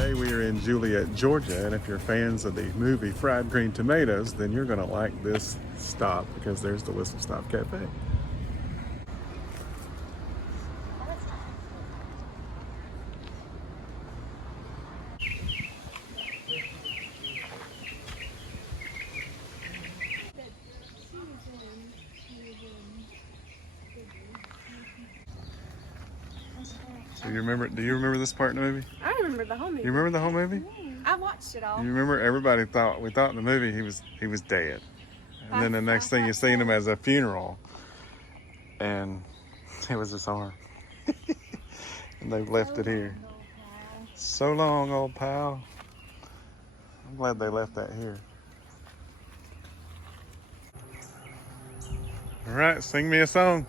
Today we are in Juliette, Georgia, and if you're fans of the movie Fried Green Tomatoes, then you're gonna like this stop because there's the Whistlestop Cafe. So do you remember this part in the movie? I remember the whole movie. You remember the whole movie? I watched it all. You remember we thought in the movie he was dead. And then the next thing you seen him as a funeral. And it was his arm. And they've left it here. So long, old pal. I'm glad they left that here. All right, sing me a song.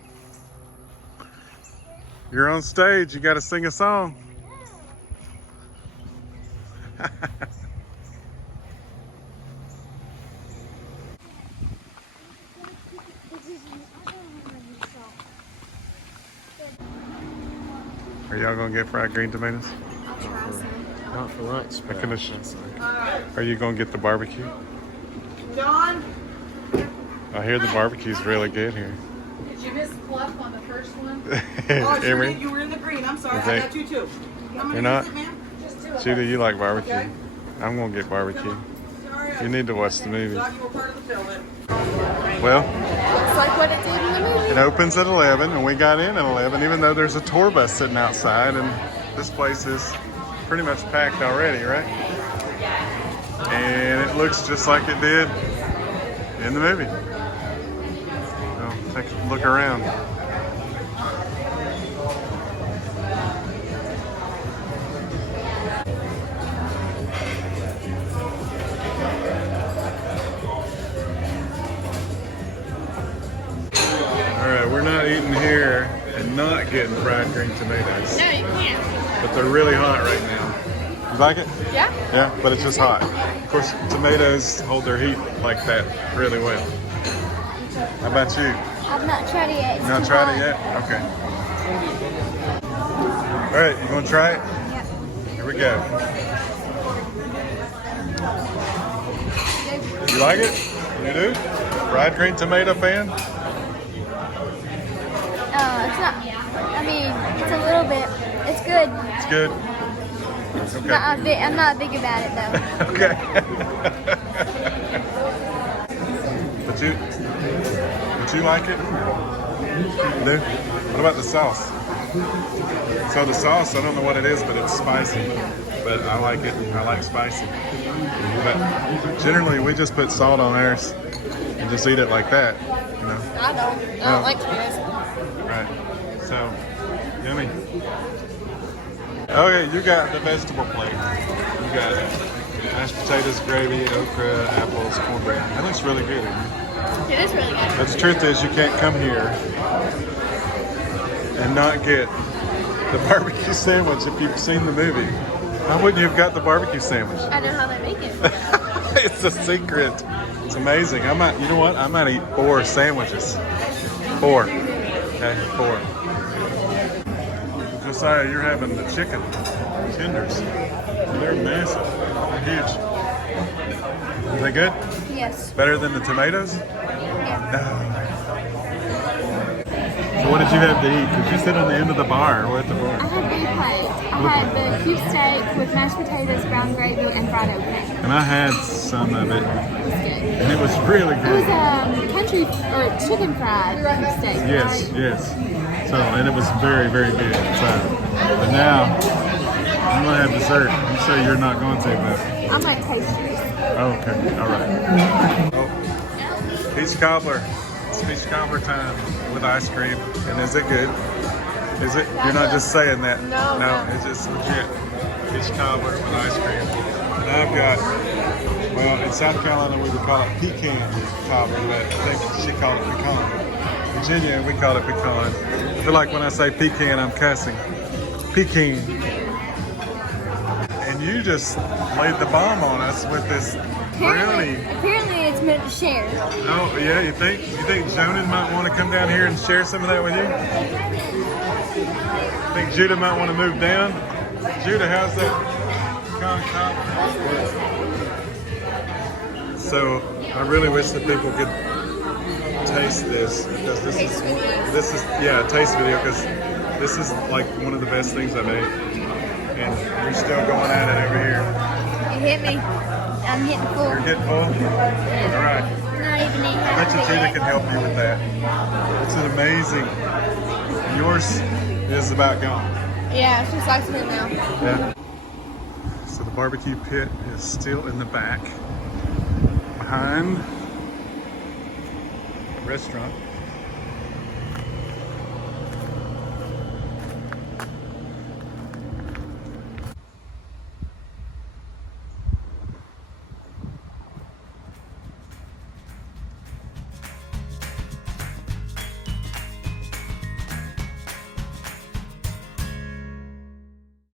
You're on stage, you gotta sing a song. Are y'all gonna get fried green tomatoes? I'll try some. Not for lunch, but Are you gonna get the barbecue? John, I hear the barbecue's really good here. Did you miss Fluff on the first one? oh, sure Emery? did. You were in the green. I'm sorry. Okay. I got you too. How many You're not? is it, ma'am? Just two of Judy, them. you like barbecue. Okay. I'm gonna get barbecue. Sorry, You need to watch the movie. thought you were part of the film. Well, Looks like what it did in the movie. it opens at 11 and we got in at 11, even though there's a tour bus sitting outside and this place is pretty much packed already, right? And it looks just like it did in the movie. So take a look around. Alright, we're not eating here and not getting fried green tomatoes. No, you can't. But they're really hot right now. You like it? Yeah? Yeah, but it's just hot. Of course, tomatoes hold their heat like that really well. How about you? I've not tried it yet. You not tried it yet? Okay. Alright, you gonna try it? Yep. Here we go. You like it? You do? Fried green tomato fan? It's not. I mean, it's a little bit. It's good. It's good. Okay. I'm not big about it though. Okay. But you like it? You do? What about the sauce? So the sauce, I don't know what it is, but it's spicy. But I like it. I like spicy. But generally, we just put salt on ours and just eat it like that. You know? I don't. I don't like tomatoes. Right. So, yummy. Okay, you got the vegetable plate. You got mashed potatoes, gravy, okra, apples, cornbread. That looks really good. It is really good. But the truth is, you can't come here and not get the barbecue sandwich if you've seen the movie. How wouldn't you have got the barbecue sandwich? I know how they make it. It's a secret. It's amazing. You know what? I might eat 4 sandwiches. 4. Okay, 4. Josiah, you're having the chicken tenders. They're massive. They're huge. Are they good? Yes. Better than the tomatoes? Yeah. So what did you have to eat? Did you sit on the end of the bar or at the I bar? had 3 plates. I had the cube steak with mashed potatoes, brown gravy, and fried okra. And I had some of it, It was good. and it was really It was good. country or chicken fried cube steak. Yes, right? yes. So, and it was very, very good. So, but now, I'm going to have dessert. You say you're not going to, but... I like pastries. Okay, all right. Oh, peach cobbler. It's peach cobbler time with ice cream. And is it good? Is it? You're not just saying that. No, it's just legit. Peach cobbler with ice cream. And I've got, well, in South Carolina we would call it pecan cobbler, but I think she called it pecan. Virginia, we call it pecan. I feel like when I say pecan, I'm cussing. Pecan. And you just laid the bomb on us with this brownie. Apparently it's meant to share. Oh, yeah, you think Jonan might want to come down here and share some of that with you? Think Judah might want to move down? Judah, how's that? pecan cobbler. So I really wish that people could taste this because this is yeah, a taste video because this is like one of the best things I've ate. And you're still going at it over here. You hit me. I'm getting full. You're getting full? All right. Not even eating I half bet of you it Tina yet. can help you with that. It's an amazing. Yours is about gone. Yeah, she likes it now. Yeah. So the barbecue pit is still in the back behind the restaurant.